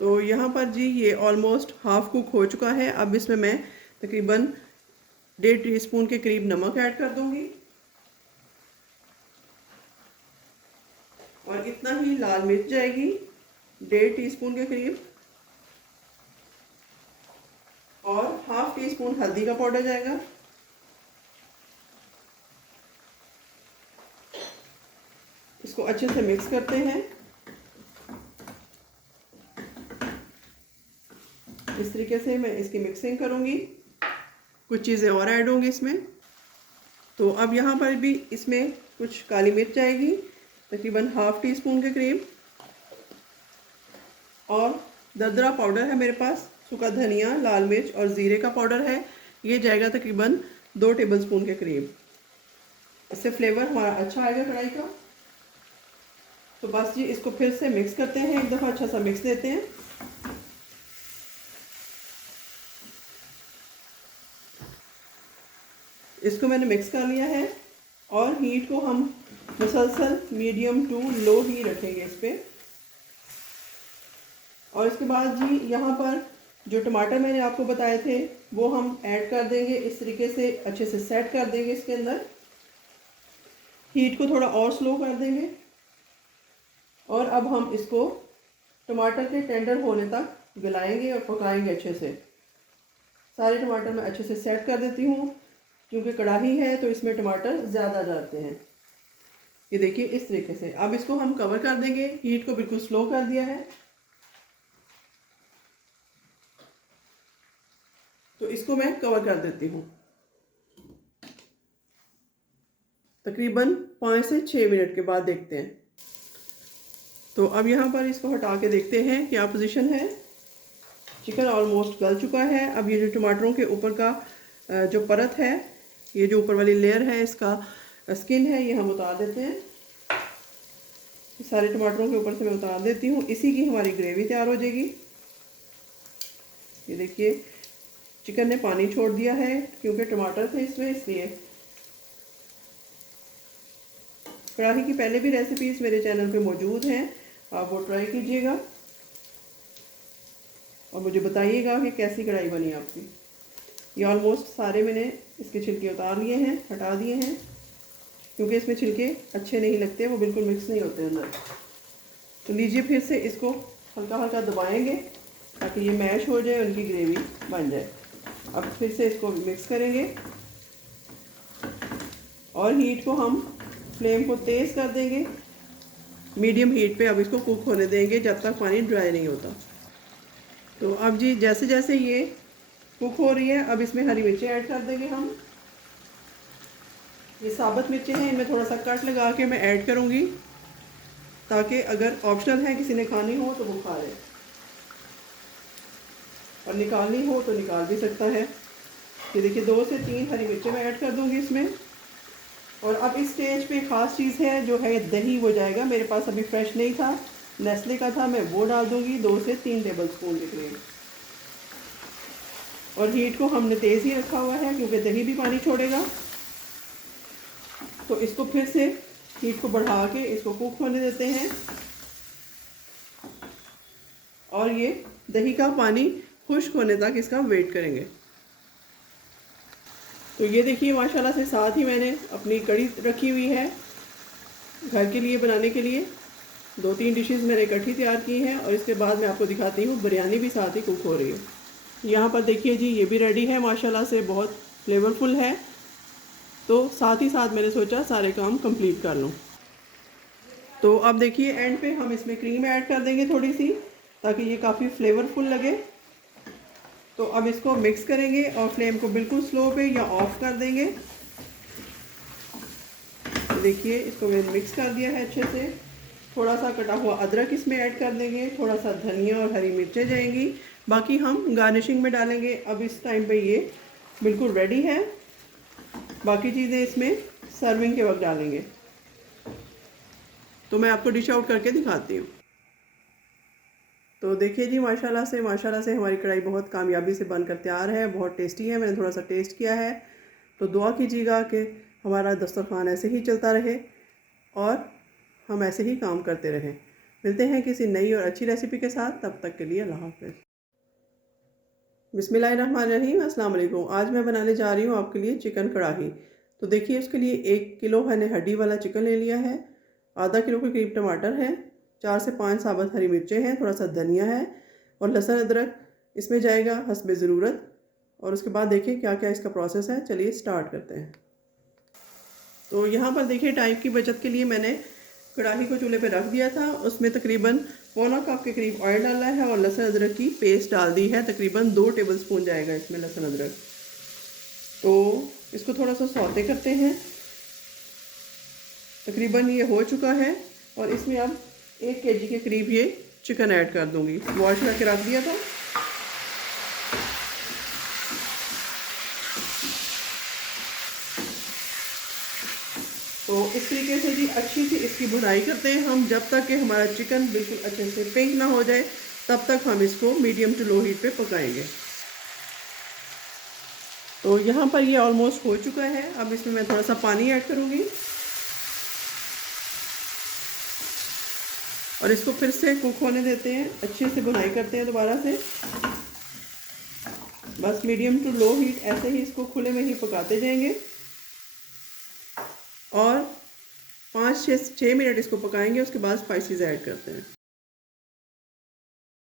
तो यहाँ पर जी ये ऑलमोस्ट हाफ कुक हो चुका है। अब इसमें मैं तकरीबन 1.5 टीस्पून के करीब नमक ऐड कर दूंगी और इतना ही लाल मिर्च जाएगी 1.5 टीस्पून के करीब, और हाफ टी स्पून हल्दी का पाउडर जाएगा। इसको अच्छे से मिक्स करते हैं। इस तरीके से मैं इसकी मिक्सिंग करूंगी। कुछ चीज़ें और ऐड होंगी इसमें। तो अब यहाँ पर भी इसमें कुछ काली मिर्च आएगी तकरीबन हाफ टी स्पून के करीब, और दरदरा पाउडर है मेरे पास, सूखा धनिया, लाल मिर्च और ज़ीरे का पाउडर है, ये जाएगा तकरीबन 2 टेबलस्पून के करीब। इससे फ्लेवर हमारा अच्छा आएगा कढ़ाई का। तो बस जी इसको फिर से मिक्स करते हैं, एक दफ़ा अच्छा सा मिक्स देते हैं। इसको मैंने मिक्स कर लिया है और हीट को हम मुसलसल मीडियम टू लो ही रखेंगे इस पर। और इसके बाद जी यहाँ पर जो टमाटर मैंने आपको बताए थे वो हम ऐड कर देंगे। इस तरीके से अच्छे से सेट कर देंगे इसके अंदर। हीट को थोड़ा और स्लो कर देंगे और अब हम इसको टमाटर के टेंडर होने तक गलाएंगे और पकाएंगे अच्छे से। सारे टमाटर मैं अच्छे से सेट कर देती हूँ, क्योंकि कढ़ाई है तो इसमें टमाटर ज़्यादा जाते हैं। ये देखिए इस तरीके से। अब इसको हम कवर कर देंगे। हीट को बिल्कुल स्लो कर दिया है। तो इसको मैं कवर कर देती हूँ। तकरीबन 5 से 6 मिनट के बाद देखते हैं। तो अब यहाँ पर इसको हटा के देखते हैं क्या पोजीशन है। चिकन ऑलमोस्ट गल चुका है। अब ये जो टमाटरों के ऊपर का जो परत है, ये जो ऊपर वाली लेयर है, इसका स्किन है, ये हम उतार देते हैं। सारे टमाटरों के ऊपर से मैं उतार देती हूँ। इसी की हमारी ग्रेवी तैयार हो जाएगी। ये देखिए चिकन ने पानी छोड़ दिया है क्योंकि टमाटर थे इसमें, इसलिए। कढ़ाई की पहले भी रेसिपीज़ मेरे चैनल पे मौजूद हैं, आप वो ट्राई कीजिएगा और मुझे बताइएगा कि कैसी कढ़ाई बनी आपकी। ये ऑलमोस्ट सारे मैंने इसके छिलके उतार लिए हैं, हटा दिए हैं, क्योंकि इसमें छिलके अच्छे नहीं लगते, वो बिल्कुल मिक्स नहीं होते अंदर। तो लीजिए फिर से इसको हल्का हल्का दबाएंगे ताकि ये मैश हो जाए, उनकी ग्रेवी बन जाए। अब फिर से इसको मिक्स करेंगे और हीट को हम फ्लेम को तेज़ कर देंगे, मीडियम हीट पे। अब इसको कुक होने देंगे जब तक पानी ड्राई नहीं होता। तो अब जी जैसे जैसे ये कुक हो रही है, अब इसमें हरी मिर्चें ऐड कर देंगे हम। ये साबुत मिर्चें हैं, इनमें थोड़ा सा कट लगा के मैं ऐड करूँगी, ताकि अगर ऑप्शनल है किसी ने खानी हो तो वो खा ले, और निकालनी हो तो निकाल भी सकता है। ये देखिए 2 से 3 हरी मिर्चें मैं ऐड कर दूँगी इसमें। और अब इस स्टेज पे ख़ास चीज़ है जो है दही, वो जाएगा। मेरे पास अभी फ्रेश नहीं था, नेस्ले का था, मैं वो डाल दूँगी 2 से 3 टेबलस्पून के करीब। और हीट को हमने तेज़ ही रखा हुआ है क्योंकि दही भी पानी छोड़ेगा। तो इसको फिर से हीट को बढ़ा के इसको कुक होने देते हैं, और ये दही का पानी खुश्क होने तक इसका वेट करेंगे। तो ये देखिए माशाल्लाह से साथ ही मैंने अपनी कढ़ी रखी हुई है घर के लिए बनाने के लिए। 2-3 डिशेस मैंने इकट्ठी तैयार की हैं, और इसके बाद मैं आपको दिखाती हूँ बिरयानी भी साथ ही कुक हो रही है। यहाँ पर देखिए जी ये भी रेडी है, माशाल्लाह से बहुत फ्लेवरफुल है। तो साथ ही साथ मैंने सोचा सारे काम कंप्लीट कर लूँ। तो अब देखिए एंड पे हम इसमें क्रीम ऐड कर देंगे थोड़ी सी, ताकि ये काफ़ी फ्लेवरफुल लगे। तो अब इसको मिक्स करेंगे और फ्लेम को बिल्कुल स्लो पे या ऑफ कर देंगे। तो देखिए इसको मैंने मिक्स कर दिया है अच्छे से। थोड़ा सा कटा हुआ अदरक इसमें ऐड कर देंगे, थोड़ा सा धनिया और हरी मिर्चें जाएंगी, बाकी हम गार्निशिंग में डालेंगे। अब इस टाइम पे ये बिल्कुल रेडी है। बाकी चीज़ें इसमें सर्विंग के वक्त डालेंगे। तो मैं आपको डिश आउट करके दिखाती हूँ। तो देखिए जी माशाल्लाह से हमारी कढ़ाई बहुत कामयाबी से बनकर तैयार है। बहुत टेस्टी है, मैंने थोड़ा सा टेस्ट किया है। तो दुआ कीजिएगा कि हमारा दस्तरखान ऐसे ही चलता रहे और हम ऐसे ही काम करते रहें। मिलते हैं किसी नई और अच्छी रेसिपी के साथ, तब तक के लिए अल्लाह हाफ़िज़। बिस्मिल्लाहिर्रहमानिर्रहीम, अस्सलाम वालेकुम। आज मैं बनाने जा रही हूँ आपके लिए चिकन कढ़ाई। तो देखिए, उसके लिए 1 किलो मैंने हड्डी वाला चिकन ले लिया है, आधा किलो के करीब टमाटर हैं, 4 से 5 साबुत हरी मिर्चें हैं, थोड़ा सा धनिया है और लहसुन अदरक इसमें जाएगा हस्बे ज़रूरत। और उसके बाद देखिए क्या क्या इसका प्रोसेस है। चलिए स्टार्ट करते हैं। तो यहाँ पर देखिए, टाइम की बचत के लिए मैंने कढ़ाई को चूल्हे पे रख दिया था। उसमें तकरीबन पौना कप के करीब ऑयल डाला है और लहसुन अदरक की पेस्ट डाल दी है। तकरीबन 2 टेबलस्पून जाएगा इसमें लहसुन अदरक। तो इसको थोड़ा सा सौते करते हैं। तकरीबन ये हो चुका है और इसमें अब 1 केजी के करीब ये चिकन ऐड कर दूंगी। वॉश करके रख दिया था। तो इस तरीके से जी अच्छी सी इसकी भुनाई करते हैं हम, जब तक कि हमारा चिकन बिल्कुल अच्छे से पिंक ना हो जाए, तब तक हम इसको मीडियम टू लो हीट पे पकाएंगे। तो यहाँ पर ये ऑलमोस्ट हो चुका है। अब इसमें मैं थोड़ा सा पानी ऐड करूँगी और इसको फिर से कुक होने देते हैं। अच्छे से भुनाई करते हैं दोबारा से, बस मीडियम टू लो हीट ऐसे ही इसको खुले में ही पकाते जाएंगे और 5 से 6 मिनट इसको पकाएंगे। उसके बाद स्पाइसेस ऐड करते हैं।